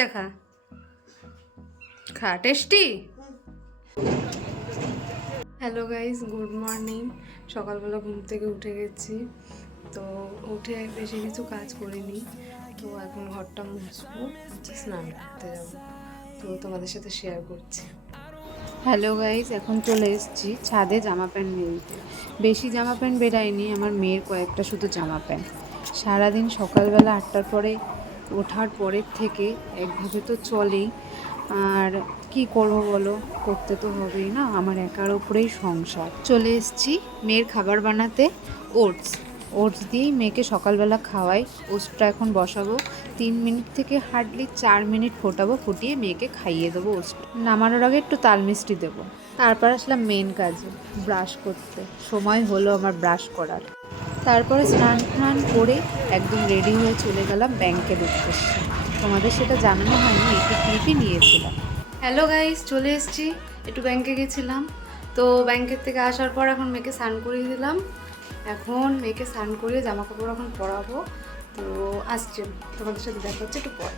দেখা। খা tasty hello guys good morning সকালবেলা ঘুম থেকে উঠে গেছি। তো উঠে বেশি কিছু কাজ করিনি। তো এখন ঘরটা মুছবো স্নান করতে যাব। তো তোমাদের সাথে শেয়ার করছি। হ্যালো গাইজ এখন চলে এসেছি ছাদে জামা প্যান্ট মেলতে বেশি জামা প্যান্ট বেরায়নি আমার মেয়ের কয়েকটা শুধু জামা প্যান্ট। সারাদিন সকালবেলা আটটার পরে ওঠার পরের থেকে একভাবে তো চলেই। আর কি করব বলো? করতে তো হবেই না, আমার একার ওপরেই সংসার। চলে এসেছি মেয়ের খাবার বানাতে, ওটস। ওটস দিয়েই মেয়েকে সকালবেলা খাওয়াই। ওটসটা এখন বসাবো। তিন মিনিট থেকে হার্ডলি চার মিনিট ফোটাবো, ফুটিয়ে মেয়েকে খাইয়ে দেবো ওটসটা। নামানোর আগে একটু তাল মিষ্টি দেবো। তারপর আসলাম মেন কাজে, ব্রাশ করতে। সময় হলো আমার ব্রাশ করার। তারপরে স্নান টান করে একদম রেডি হয়ে চলে গেলাম ব্যাংকের উদ্দেশ্যে। তোমাদের সেটা জানানো হয়নি, একটু ক্লিপই নিয়েছিলাম। হ্যালো গাইস চলে এসেছি। একটু ব্যাংকে গেছিলাম। তো ব্যাংকের থেকে আসার পর এখন মেয়েকে স্নান করিয়ে দিলাম। এখন মেয়েকে স্নান করিয়ে জামা কাপড় এখন পরাবো। তো আসছে, তোমাদের সাথে দেখা হচ্ছে একটু পরে।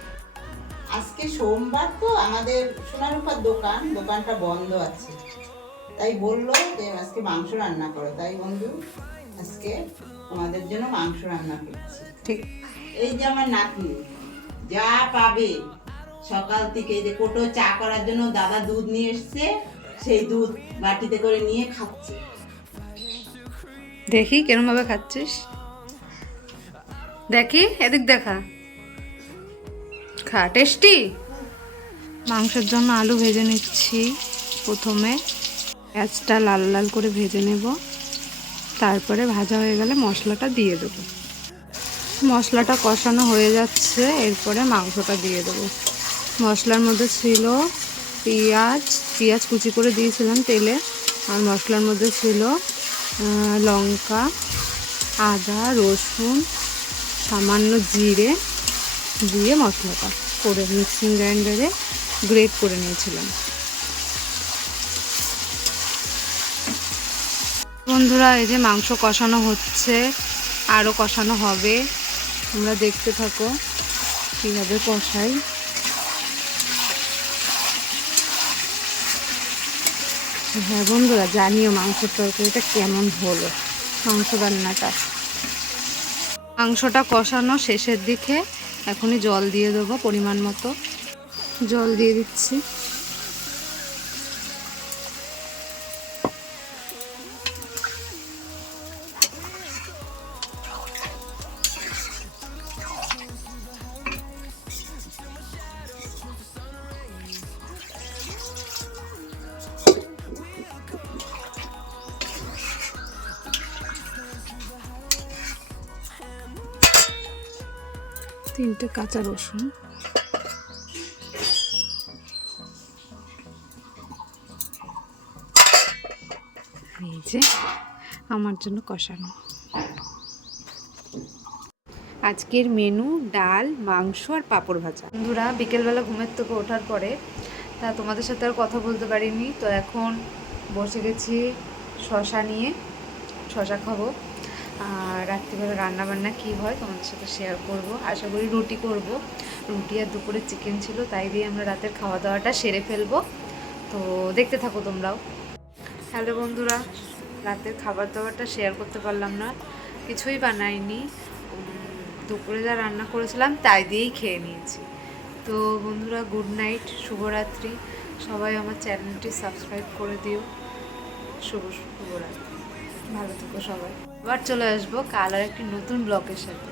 আজকে সোমবার তো আমাদের সোনারূপার দোকান, দোকানটা বন্ধ আছে। তাই বলল যে আজকে মাংস রান্না করো। তাই বন্ধু? আজকে তোমাদের জন্য মাংস রান্না করছি। ঠিক। এই যে আমার নাতনি যা পাবে। সকাল থেকে যে কোটো চা করার জন্য দাদা দুধ নিয়ে এসছে সেই দুধ বাটিতে করে নিয়ে খাচ্ছে। দেখি কেরমভাবে খাচ্ছিস। দেখি এদিক দেখা। খা টেস্টি? মাংসের জন্য আলু ভেজে নিচ্ছি প্রথমে। পেঁয়াজটা লাল লাল করে ভেজে নেব। তারপরে ভাজা হয়ে গেলে মশলাটা দিয়ে দেবো। মশলাটা কষানো হয়ে যাচ্ছে, এরপরে মাংসটা দিয়ে দেবো। মশলার মধ্যে ছিল পেঁয়াজ পেঁয়াজ কুচি করে দিয়েছিলাম তেলে, আর মশলার মধ্যে ছিল লঙ্কা, আদা, রসুন, সামান্য জিরে দিয়ে মশলাটা করে মিক্সিং গ্রাইন্ডারে গ্রেট করে নিয়েছিলাম। বন্ধুরা, এই যে মাংস কষানো হচ্ছে আরও কষানো হবে। তোমরা দেখতে থাকো কীভাবে কষাই। হ্যাঁ বন্ধুরা, জানিও মাংসের তরকারিটা কেমন হলো, মাংস রান্নাটা। মাংসটা কষানো শেষের দিকে এখনই জল দিয়ে দেবো পরিমাণ মতো। জল দিয়ে দিচ্ছি। তিনটে কাঁচা রসুন। এই যে আমার জন্য কষানো। আজকের মেনু ডাল, মাংস আর পাঁপড় ভাজা। বন্ধুরা, বিকেলবেলা ঘুমের থেকে ওঠার পরে তা তোমাদের সাথে আর কথা বলতে পারিনি। তো এখন বসে গেছি শশা নিয়ে। শশা খাব। রাত্রিবেলা রান্না বান্না কী হয় তোমাদের সাথে শেয়ার করব। আশা করি রুটি করব। রুটি আর দুপুরে চিকেন ছিল, তাই দিয়ে আমরা রাতের খাওয়া দাওয়াটা সেরে ফেলব। তো দেখতে থাকো তোমরাও। হ্যালো বন্ধুরা, রাতের খাবার দাবারটা শেয়ার করতে পারলাম না। কিছুই বানাইনি। দুপুরে যা রান্না করেছিলাম, তাই দিয়েই খেয়ে নিয়েছি। তো বন্ধুরা গুড নাইট শুভরাত্রি। সবাই আমার চ্যানেলটি সাবস্ক্রাইব করে দিও। শুভ শুভরাত্রি। ভালো থেকো সবাই। আবার চলে আসব কাল আর একটি নতুন ব্লগের সাথে।